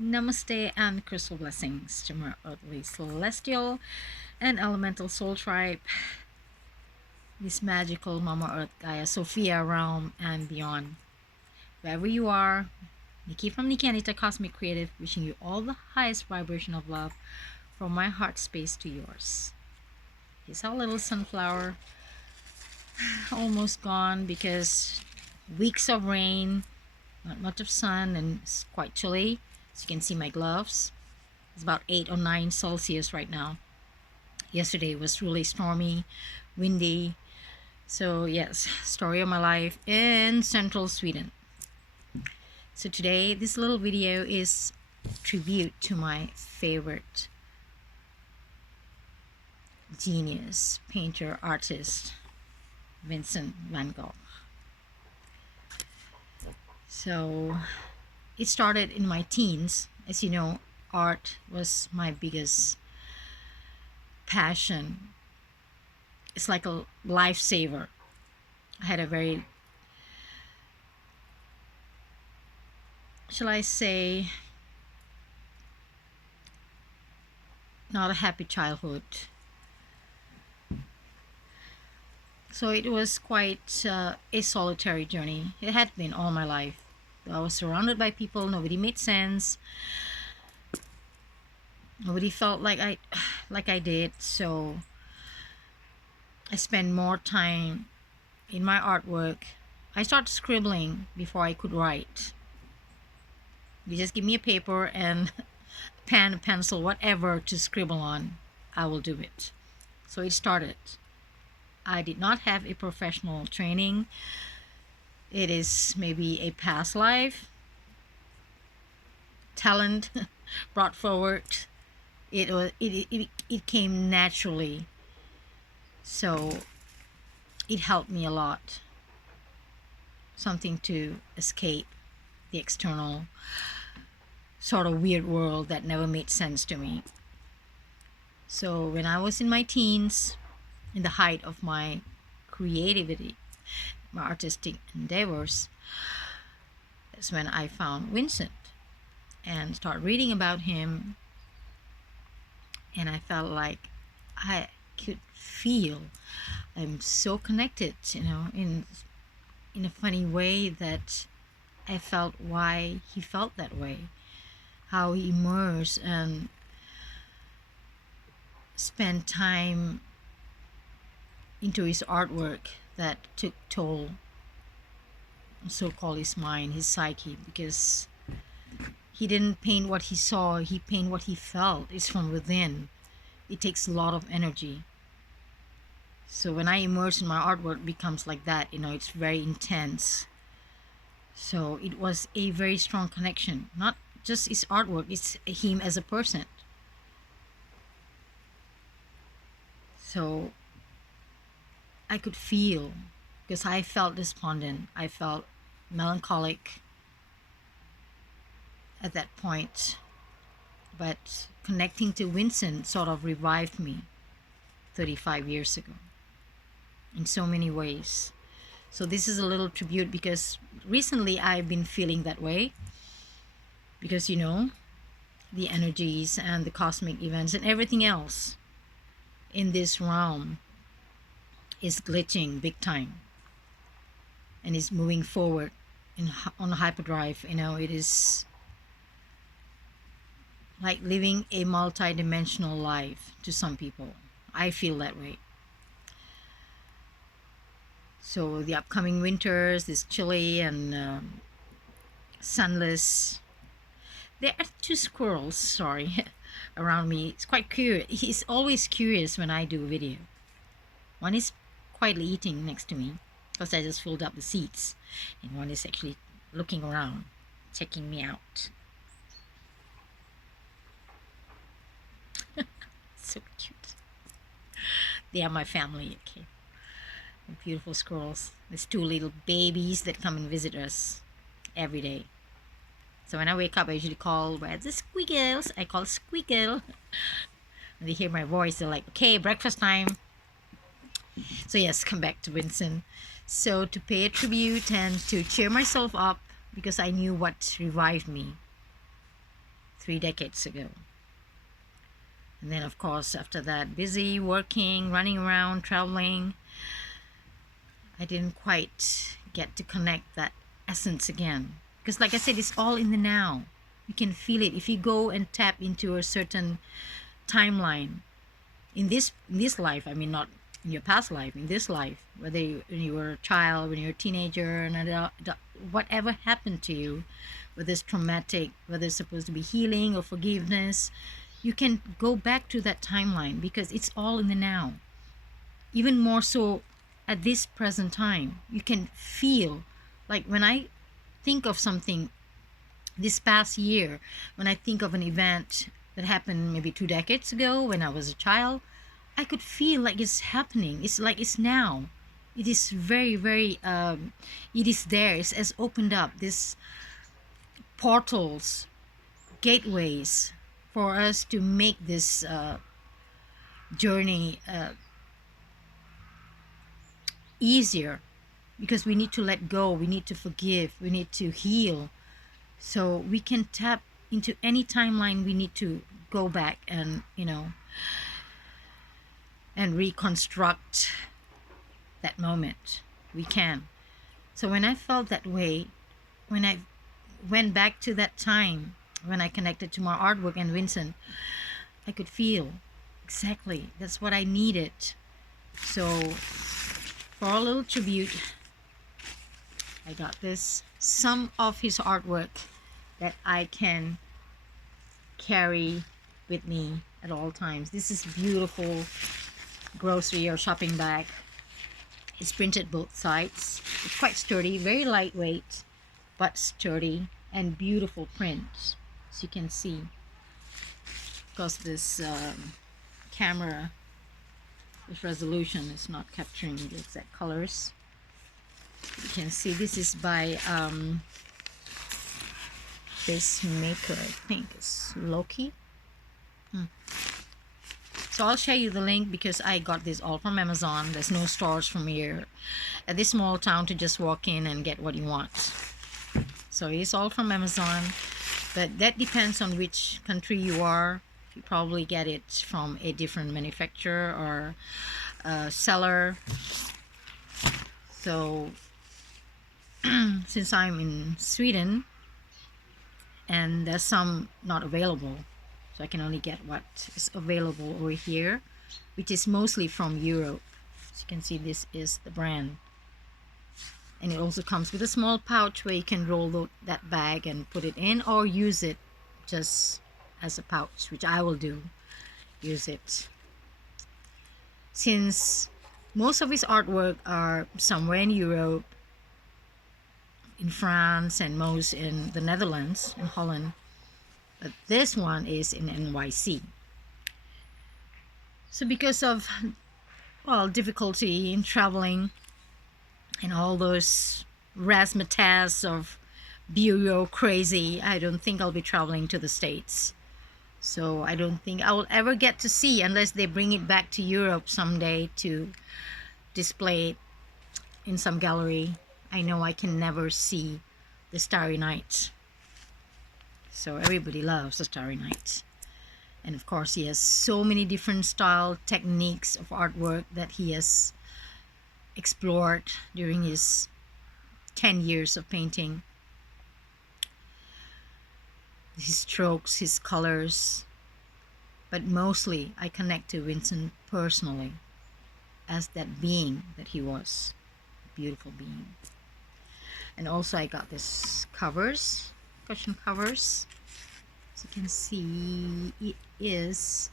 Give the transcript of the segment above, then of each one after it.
Namaste and crystal blessings to my earthly celestial and elemental soul tribe, this magical Mama Earth Gaia Sophia realm and beyond. Wherever you are, Nikki from Nikki Anita Cosmic Creative, wishing you all the highest vibration of love from my heart space to yours. Here's our little sunflower, almost gone because weeks of rain, not much of sun, and it's quite chilly. As you can see my gloves. It's about 8 or 9 Celsius right now. Yesterday was really stormy, windy. So yes, story of my life in central Sweden. So today, this little video is tribute to my favorite genius, painter, artist, Vincent van Gogh. So it started in my teens. As you know, art was my biggest passion. It's like a lifesaver. I had a very, shall I say, not a happy childhood. So it was quite a solitary journey. It had been all my life. I was surrounded by people. Nobody made sense. Nobody felt like I did. So I spent more time in my artwork. I started scribbling before I could write. You just give me a paper and a pen, a pencil, whatever to scribble on, I will do it. So it started. I did not have a professional training. It is maybe a past life, talent brought forward. It came naturally. So it helped me a lot. Something to escape the external sort of weird world that never made sense to me. So when I was in my teens, in the height of my creativity, my artistic endeavors, that's when I found Vincent and started reading about him. And I felt like I could feel I'm so connected, in a funny way, that I felt why he felt that way, how he immersed and spent time into his artwork that took toll on so-called his mind, his psyche, because he didn't paint what he saw, he painted what he felt. It's from within. It takes a lot of energy. So when I immerse in my artwork, it becomes like that, it's very intense. So it was a very strong connection, not just his artwork, it's him as a person. So I could feel, because I felt despondent, I felt melancholic at that point. But connecting to Vincent sort of revived me 35 years ago in so many ways. So this is a little tribute because recently I've been feeling that way. Because, the energies and the cosmic events and everything else in this realm is glitching big time and is moving forward on hyperdrive. It is like living a multi-dimensional life to some people. I feel that way. So the upcoming winters is chilly and sunless. There are 2 squirrels, sorry, around me. It's quite curious. He's always curious when I do a video. One is quietly eating next to me because I just filled up the seats, and one is actually looking around, checking me out. So cute. They are my family, okay. Beautiful squirrels. There's 2 little babies that come and visit us every day. So when I wake up, I usually call, where's the squeakles? I call squeakle. When they hear my voice, they're like, okay, breakfast time. So yes, come back to Vincent. So to pay a tribute and to cheer myself up, because I knew what revived me. 3 decades ago. And then, of course, after that, busy working, running around, traveling, I didn't quite get to connect that essence again. Because like I said, it's all in the now. You can feel it. If you go and tap into a certain timeline in this life, I mean, not in your past life, in this life, whether when you were a child, when you were a teenager, an adult, whatever happened to you, whether it's traumatic, whether it's supposed to be healing or forgiveness, you can go back to that timeline because it's all in the now. Even more so at this present time, you can feel, like when I think of something this past year, when I think of an event that happened maybe 2 decades ago when I was a child, I could feel like it's happening. It's like it's now. It is very, very, it is there. It's as opened up this portals, gateways for us to make this journey easier, because we need to let go, we need to forgive, we need to heal, so we can tap into any timeline. We need to go back and, you know, and reconstruct that moment. We can. So when I felt that way, when I went back to that time, when I connected to my artwork and Vincent, I could feel exactly that's what I needed. So for a little tribute, I got this, some of his artwork that I can carry with me at all times. This is beautiful grocery or shopping bag. It's printed both sides. It's quite sturdy, very lightweight, but sturdy, and beautiful print, as you can see. Because this camera, this resolution is not capturing the exact colors. You can see this is by this maker, I think it's Loki. So I'll share you the link because I got this all from Amazon. There's no stores from here at this small town to just walk in and get what you want. So it's all from Amazon, but that depends on which country you are. You probably get it from a different manufacturer or seller. So since I'm in Sweden and there's some not available, so I can only get what is available over here, which is mostly from Europe. As you can see, this is the brand. And it also comes with a small pouch where you can roll that bag and put it in, or use it just as a pouch, which I will do. Use it. Since most of his artwork are somewhere in Europe, in France, and most in the Netherlands, in Holland, but this one is in NYC. So because of, well, difficulty in traveling and all those razzmatazz of bureaucracy, I don't think I'll be traveling to the States. So I don't think I will ever get to see, unless they bring it back to Europe someday to display it in some gallery. I know I can never see the Starry Night. So everybody loves the Starry Night. And of course he has so many different style techniques of artwork that he has explored during his 10 years of painting. His strokes, his colors. But mostly I connect to Vincent personally as that being that he was. A beautiful being. And also I got this covers, cushion covers. As you can see, it is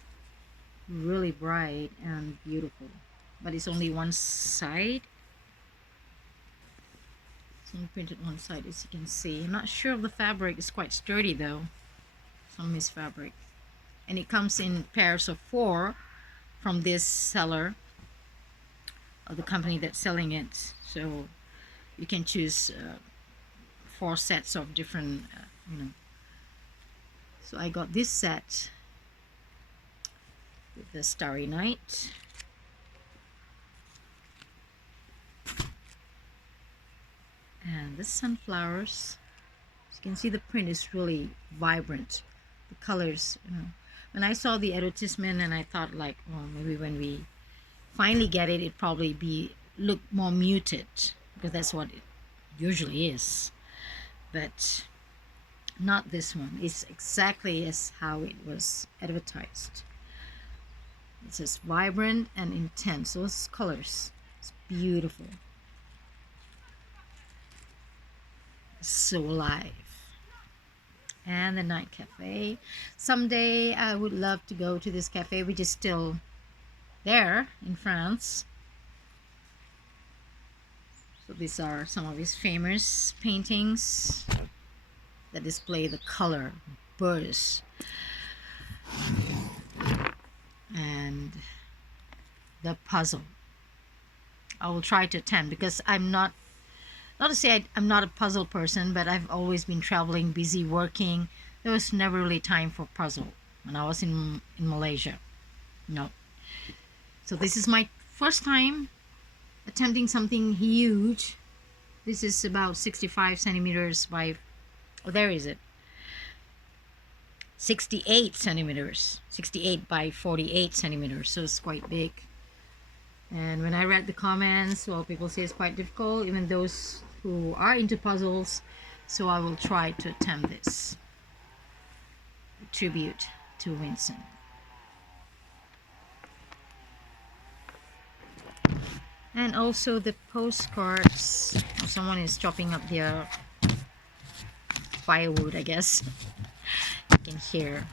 really bright and beautiful, but it's only one side. It's only printed one side, as you can see. I'm not sure of the fabric. It's quite sturdy though, some of his fabric. And it comes in pairs of 4 from this seller, or the company that's selling it. So you can choose 4 sets of different, you know. So I got this set with the Starry Night. And the sunflowers. As you can see, the print is really vibrant. The the colors. When I saw the advertisement, and I thought like, oh, maybe when we finally get it, it probably look more muted, because that's what it usually is. But not this one. It's exactly as how it was advertised. It says vibrant and intense. Those colors, it's beautiful. It's so alive. And the night cafe. Someday I would love to go to this cafe, which is still there in France. So these are some of his famous paintings that display the color bursts and the puzzle. I will try to attempt, because I'm not to say I'm not a puzzle person, but I've always been traveling, busy working. There was never really time for puzzle when I was in Malaysia. No. So this is my first time attempting something huge. This is about 65 centimeters by, oh, there is it, 68 centimeters, 68 by 48 centimeters, so it's quite big. And when I read the comments, well, people say it's quite difficult, even those who are into puzzles. So I will try to attempt this. A tribute to Vincent. And also the postcards. Someone is chopping up their firewood, I guess. You can hear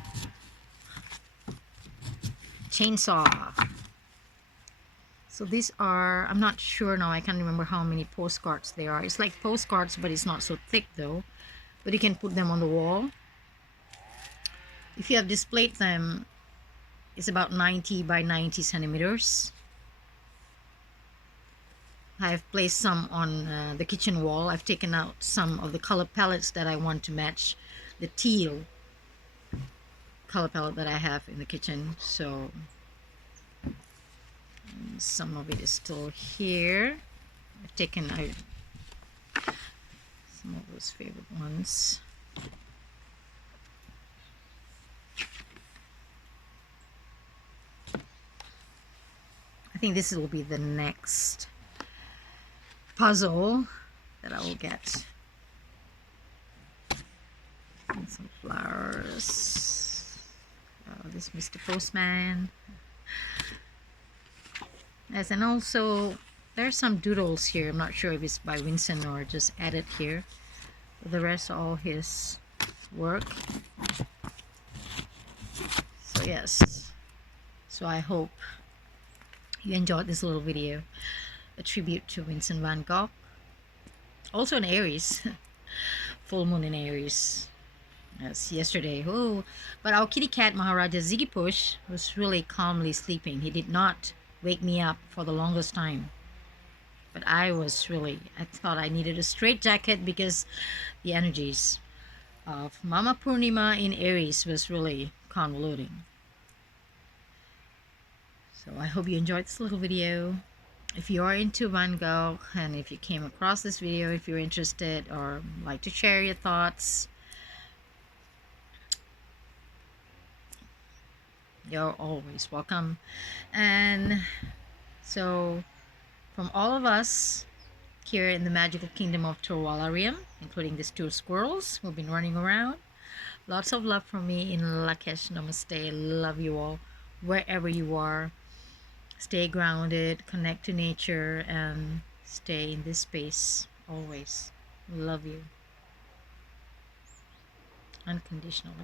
chainsaw. So these are, I'm not sure now, I can't remember how many postcards they are. It's like postcards, but it's not so thick though. But you can put them on the wall. If you have displayed them, it's about 90 by 90 centimeters. I've placed some on the kitchen wall. I've taken out some of the color palettes that I want to match the teal color palette that I have in the kitchen. So some of it is still here. I've taken out some of those favorite ones. I think this will be the next puzzle that I will get. And some flowers. Oh, this Mr. Postman. Yes, and also there's some doodles here. I'm not sure if it's by Vincent or just added here. The rest are all his work. So yes, so I hope you enjoyed this little video, a tribute to Vincent van Gogh. Also in Aries, full moon in Aries. Yes, yesterday. Oh, but our kitty cat Maharaja Ziggy Push was really calmly sleeping. He did not wake me up for the longest time. But I thought I needed a straight jacket, because the energies of Mama Purnima in Aries was really convoluting. So I hope you enjoyed this little video. If you are into Van Gogh, and if you came across this video, if you're interested or like to share your thoughts, you're always welcome. And so from all of us here in the magical kingdom of Torwalarium, including these two squirrels who've been running around, lots of love from me in Lakesh. Namaste. Love you all wherever you are. Stay grounded, connect to nature, and stay in this space always. Love you unconditionally.